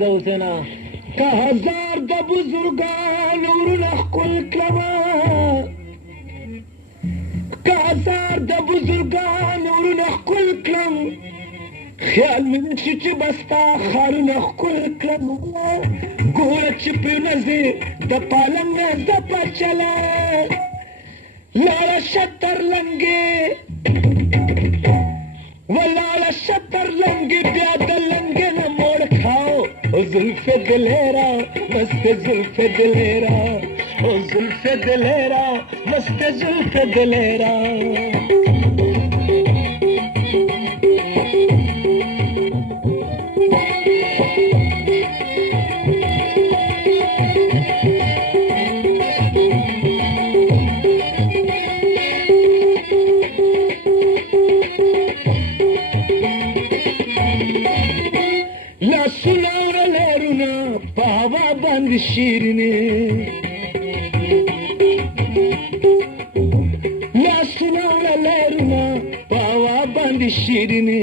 पीरा हुसैना का हजार द बुजुर्गान उरुन कुल क्लमा का हजार द बुजुर्गान उरुन कुल क्लम ख्याल में शिच बस्ता खारुन कुल क्लम गोरच पिनजे द पालंग द पचला लाला शतर लंगे वलाला शतर लंगे प्याद लंगे न मोड़ खाओ ओ जुल्फे दिलेरा मस्त जुल्फे दिलेरा ओ जुल्फे दिलेरा मस्त जुल्फे दिलेरा शीरने ला सुनावला लहरुना पावा बंद शीरने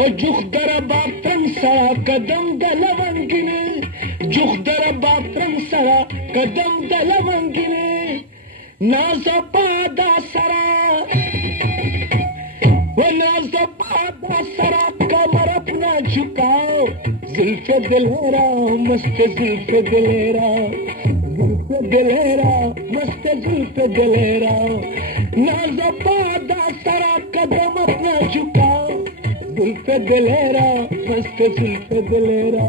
और जुखदरा बापरम सरा कदम दलवंगिने जुखदरा बापरम सरा कदम दलवंगिने नाज़ा पादा सरा वो नाज़ा पादा सरा कमर अपना झुकाओ जुल्फे दिलेरा मस्त जुल्फे दिलेरा जुल्फे दिलेरा मस्त जुल्फे दिलेरा नाज़ो पादा सरा कदम अपना झुकाओ जुल्फे दिलेरा मस्त जुल्फे दिलेरा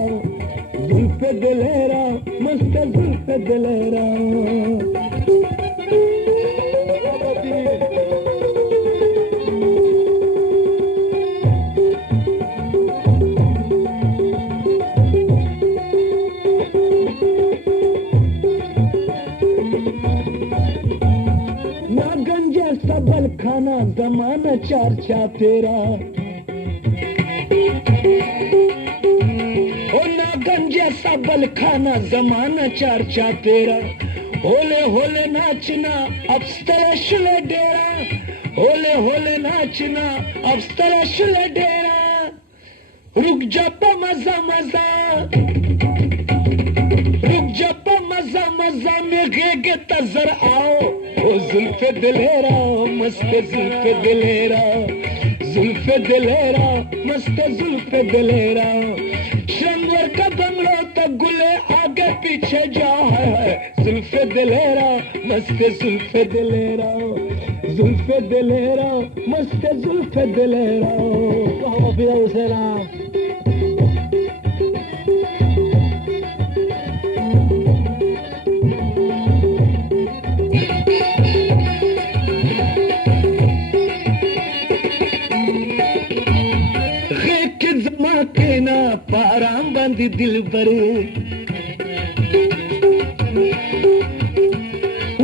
जुल्फे दिलेरा मस्त जुल्फे दिलेरा सबल खाना जमाना चर्चा तेरा ओ ना गंजे सबल खाना जमाना चर्चा तेरा होले होले नाचना अब तरशले डेरा होले होले नाचना अब तरशले डेरा रुक जा पे मजा मजा रुक जा पे मजा मजा में गेगे तजर आओ ओ जुल्फे दिलेरा मस्त जुल्फे दिलेरा जुल्फे दिलेरा मस्त जुल्फे दिलेरा शंवर कदम लो तो गुले आगे पीछे जाओ है जुल्फे दिलेरा मस्त जुल्फे दिलेरा जुल्फे दिलेरा मस्त जुल्फे दिलेरा वाह पीरा हुसैना ना पाराम बंद दिल बरे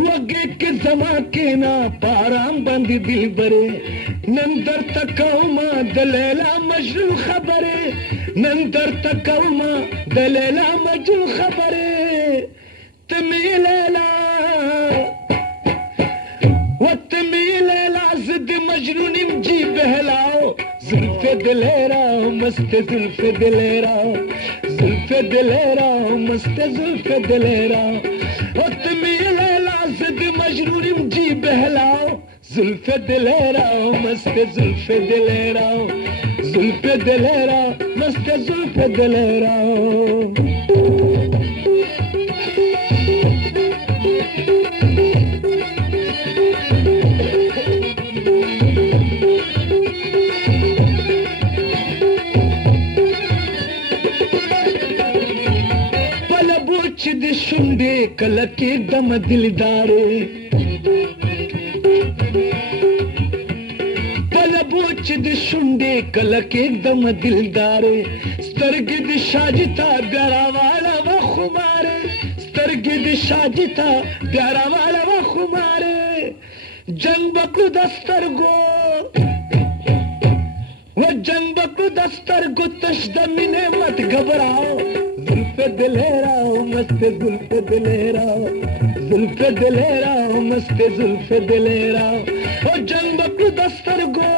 वगे के जमा के ना पाराम बंद दिल बरे नंदर तकौमा दलेला मजनू खबरे नंदर तकौमा दलेला मजनू खबरे तमीलेला वतमीलेला जिद मजनून जी बहलाओ जुल्फे दिलेरा मस्त जुल्फे दिलेरा जुल्फे दिलेरा मस्त जुल्फे दिलेरा ओ तमीले लाज़िद मजरूरिम जी बहलाओ जुल्फे दिलेरा मस्त जुल्फे दिलेरा जुल्फे दिलेरा मस्त जुल्फे दिलेरा शुंडे कलक एकदम दिलदारे पलबोच शुंडे कलक एकदम दिलदारे स्तरगिद शाजिता प्यारा वाला व खुमारे स्तरगिद शाजिता प्यारा वाला व खुमारे जंग बकु दस्तर गो वो जंग बकु दस्तर गो तशदमिने मत घबराओ जुल्फे दिलेरा मस्त जुल्फे दिलेरा जुल्फे दिलेरा मस्त जुल्फे दिलेरा वो जंग बकु दस्तर गो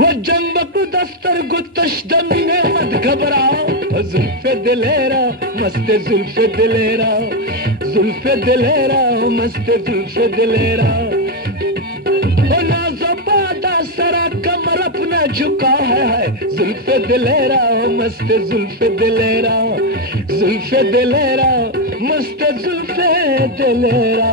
वो जंग बकु दस्तर गो तशदमिने मत घबराओ जुल्फे दिलेरा मस्त जुल्फे दिलेरा, जुल्फे दिलेरा मस्त जुल्फे दिलेरा। नाज़बादा सरा कमर अपना झुका है, जुल्फे दिलेरा मस्त जुल्फे दिलेरा, जुल्फे दिलेरा मस्त जुल्फे दिलेरा।